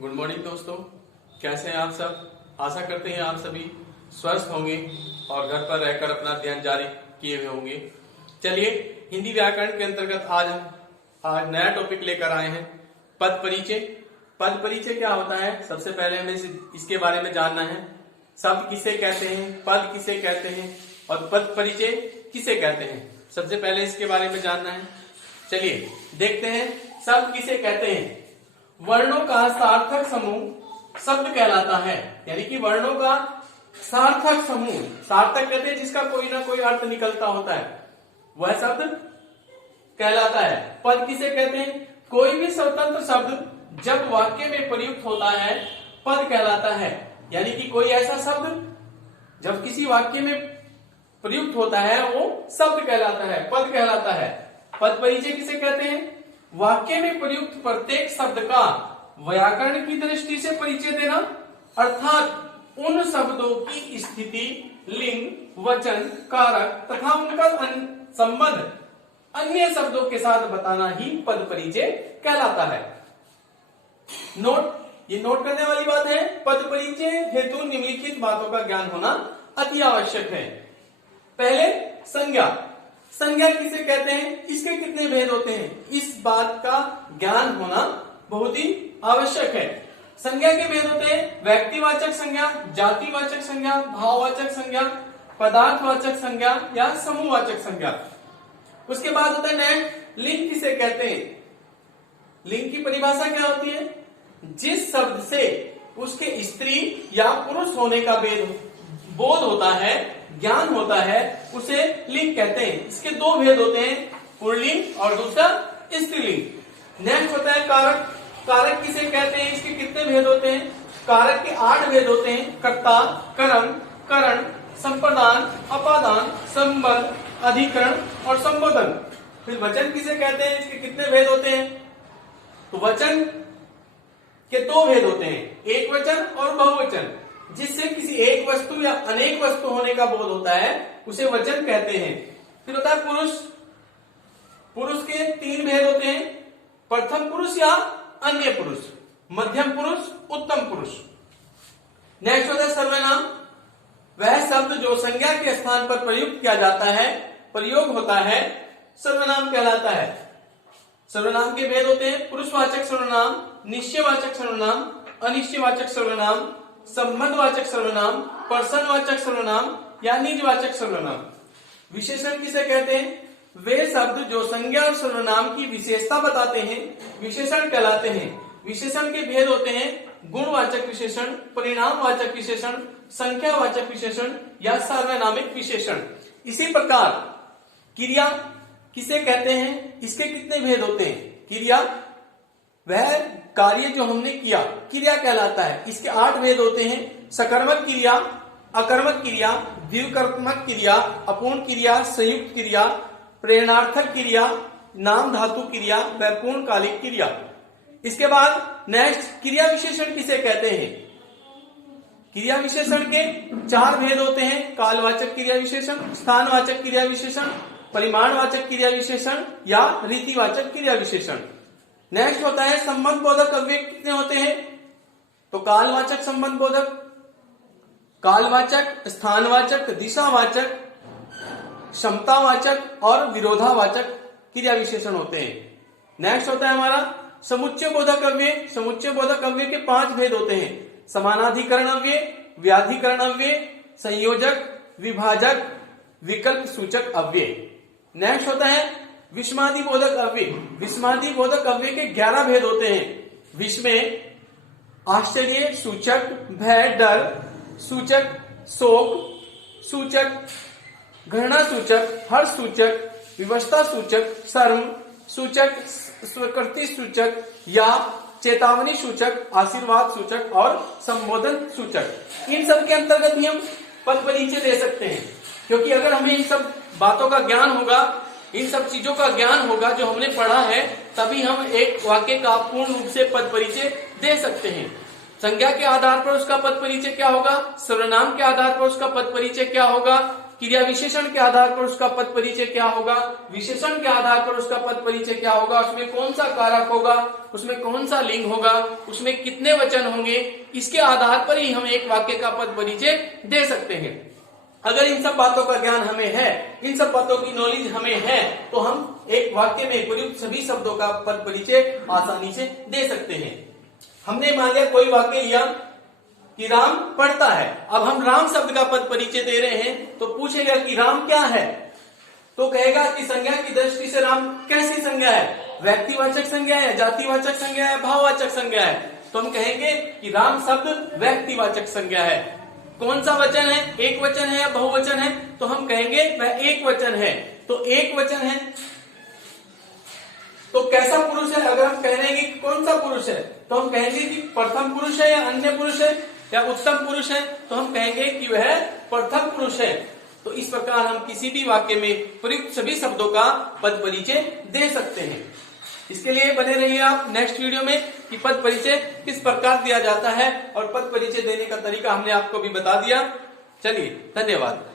Good morning दोस्तों, कैसे हैं आप सब। आशा करते हैं आप सभी स्वस्थ होंगे और घर पर रहकर अपना अध्ययन जारी किए हुए होंगे। चलिए, हिंदी व्याकरण के अंतर्गत आज नया टॉपिक लेकर आए हैं, पद परिचय। पद परिचय क्या होता है, सबसे पहले हमें इसके बारे में जानना है। शब्द किसे कहते हैं, पद किसे कहते हैं और पद परिचय किसे कहते हैं, सबसे पहले इसके बारे में जानना है। चलिए देखते हैं, शब्द किसे कहते हैं। वर्णों का सार्थक समूह शब्द कहलाता है, यानी कि वर्णों का सार्थक समूह, सार्थक कहते हैं जिसका कोई ना कोई अर्थ निकलता होता है, वह शब्द कहलाता है। पद किसे कहते हैं, कोई भी स्वतंत्र शब्द जब वाक्य में प्रयुक्त होता है पद कहलाता है, यानी कि कोई ऐसा शब्द जब किसी वाक्य में प्रयुक्त होता है वो शब्द कहलाता है, पद कहलाता है। पद परिचय किसे कहते हैं, वाक्य में प्रयुक्त प्रत्येक शब्द का व्याकरण की दृष्टि से परिचय देना, अर्थात उन शब्दों की स्थिति, लिंग, वचन, कारक तथा उनका संबंध अन्य शब्दों के साथ बताना ही पद परिचय कहलाता है। ये नोट करने वाली बात है, पद परिचय हेतु निम्नलिखित बातों का ज्ञान होना अति आवश्यक है। पहले संज्ञा। संज्ञा किसे कहते हैं, इसके कितने भेद होते हैं, इस बात का ज्ञान होना बहुत ही आवश्यक है। संज्ञा के भेद होते हैं व्यक्तिवाचक संज्ञा, जातिवाचक संज्ञा, भाववाचक संज्ञा, पदार्थवाचक संज्ञा या समूहवाचक संज्ञा। उसके बाद होता है नेक्स्ट, लिंग किसे कहते हैं। लिंग की परिभाषा क्या होती है, जिस शब्द से उसके स्त्री या पुरुष होने का बोध होता है, ज्ञान होता है, उसे लिंग कहते हैं। इसके दो भेद होते हैं, पुल्लिंग और दूसरा स्त्रीलिंग। नेक्स्ट होता है कारक। कारक किसे कहते हैं, इसके कितने भेद होते हैं, कारक के 8 भेद होते हैं, कर्ता, कर्म, करण, संप्रदान, अपादान, संबंध, अधिकरण और संबोधन। फिर वचन किसे कहते हैं, इसके कितने भेद होते हैं, तो वचन के 2 भेद होते हैं, एक वचन और बहुवचन। जिससे किसी एक वस्तु या अनेक वस्तु होने का बोध होता है उसे वचन कहते हैं। फिर होता है पुरुष। पुरुष के 3 भेद होते हैं, प्रथम पुरुष या अन्य पुरुष, मध्यम पुरुष, उत्तम पुरुष। नेक्स्ट होता है सर्वनाम। वह शब्द जो संज्ञा के स्थान पर प्रयुक्त किया जाता है, प्रयोग होता है, सर्वनाम कहलाता है। सर्वनाम के भेद होते हैं पुरुषवाचक सर्वनाम, निश्चयवाचक सर्वनाम, अनिश्चयवाचक सर्वनाम, संबंधवाचक सर्वनाम, पर्सनवाचक सर्वनाम या निजवाचक सर्वनाम। विशेषण किसे कहते हैं, वे शब्द जो संज्ञा और सर्वनाम की विशेषता बताते हैं विशेषण कहलाते हैं। विशेषण के भेद होते हैं गुणवाचक विशेषण, परिणामवाचक विशेषण, संख्यावाचक विशेषण या सार्वनामिक विशेषण। इसी प्रकार क्रिया किसे कहते हैं, इसके कितने भेद होते हैं। क्रिया वह कार्य जो हमने किया, क्रिया कहलाता है। इसके 8 भेद होते हैं, सकर्मक क्रिया, अकर्मक क्रिया, द्विकर्मक क्रिया, अपूर्ण क्रिया, संयुक्त क्रिया, प्रेरणार्थक क्रिया, नाम धातु क्रिया व पूर्णकालिक क्रिया। इसके बाद नेक्स्ट, क्रिया विशेषण किसे कहते हैं। क्रिया विशेषण के 4 भेद होते हैं, कालवाचक क्रिया विशेषण, स्थानवाचक क्रिया विशेषण, परिमाणवाचक क्रिया विशेषण या रीतिवाचक क्रिया विशेषण। नेक्स्ट होता है संबंध बोधक अव्यय कितने होते हैं, तो कालवाचक संबंध बोधक, कालवाचक, स्थानवाचक, दिशावाचक, क्षमतावाचक और विरोधावाचक क्रिया विशेषण होते हैं। नेक्स्ट होता है हमारा समुच्चय बोधक अव्यय। समुच्चय बोधक अव्यय के 5 भेद होते हैं, समानाधिकरण अव्यय, व्याधिकरण अव्यय, संयोजक, विभाजक, विकल्प सूचक अव्यय। नेक्स्ट होता है विषमादि बोधक अव्यय। विषमादि बोधक अव्यय के 11 भेद होते हैं। विषम आश्चर्य सूचक, भय, डर सूचक, शोक सूचक, घृणा सूचक, हर्ष सूचक, विवशता सूचक, शर्म सूचक, स्वीकृति सूचक या चेतावनी सूचक, आशीर्वाद सूचक और संबोधन सूचक। इन सब के अंतर्गत ही हम पद परिचय दे सकते हैं, क्योंकि अगर हमें इन सब बातों का ज्ञान होगा, इन सब चीजों का ज्ञान होगा जो हमने पढ़ा है, तभी हम एक वाक्य का पूर्ण रूप से पद परिचय दे सकते हैं। संज्ञा के आधार पर उसका पद परिचय क्या होगा, सर्वनाम के आधार पर उसका पद परिचय क्या होगा, क्रिया विशेषण के आधार पर उसका पद परिचय क्या होगा, विशेषण के आधार पर उसका पद परिचय क्या होगा, उसमें कौन सा कारक होगा, उसमें कौन सा लिंग होगा, उसमें कितने वचन होंगे, इसके आधार पर ही हम एक वाक्य का पद परिचय दे सकते हैं। अगर इन सब बातों का ज्ञान हमें है, इन सब बातों की नॉलेज हमें है, तो हम एक वाक्य में प्रयुक्त सभी शब्दों का पद परिचय आसानी से दे सकते हैं। हमने मान लिया कोई वाक्य लिया कि राम पढ़ता है, अब हम राम शब्द का पद परिचय दे रहे हैं, तो पूछेगा कि राम क्या है, तो कहेगा कि संज्ञा की दृष्टि से राम कैसी संज्ञा है, व्यक्तिवाचक संज्ञा है, जातिवाचक संज्ञा है, भाववाचक संज्ञा है। तो हम कहेंगे कि राम शब्द व्यक्तिवाचक संज्ञा है। कौन सा वचन है, एक वचन है या बहुवचन है, तो हम कहेंगे वह एक वचन है। तो एक वचन है तो कैसा पुरुष है, अगर हम कह रहे हैं कि कौन सा पुरुष है, तो हम कहेंगे कि प्रथम पुरुष है या अन्य पुरुष है या उत्तम पुरुष है, तो हम कहेंगे कि वह प्रथम पुरुष है। तो इस प्रकार हम किसी भी वाक्य में प्रयुक्त सभी शब्दों का पद परिचय दे सकते हैं। इसके लिए बने रहिए आप नेक्स्ट वीडियो में कि पद परिचय किस प्रकार दिया जाता है, और पद परिचय देने का तरीका हमने आपको भी बता दिया। चलिए, धन्यवाद।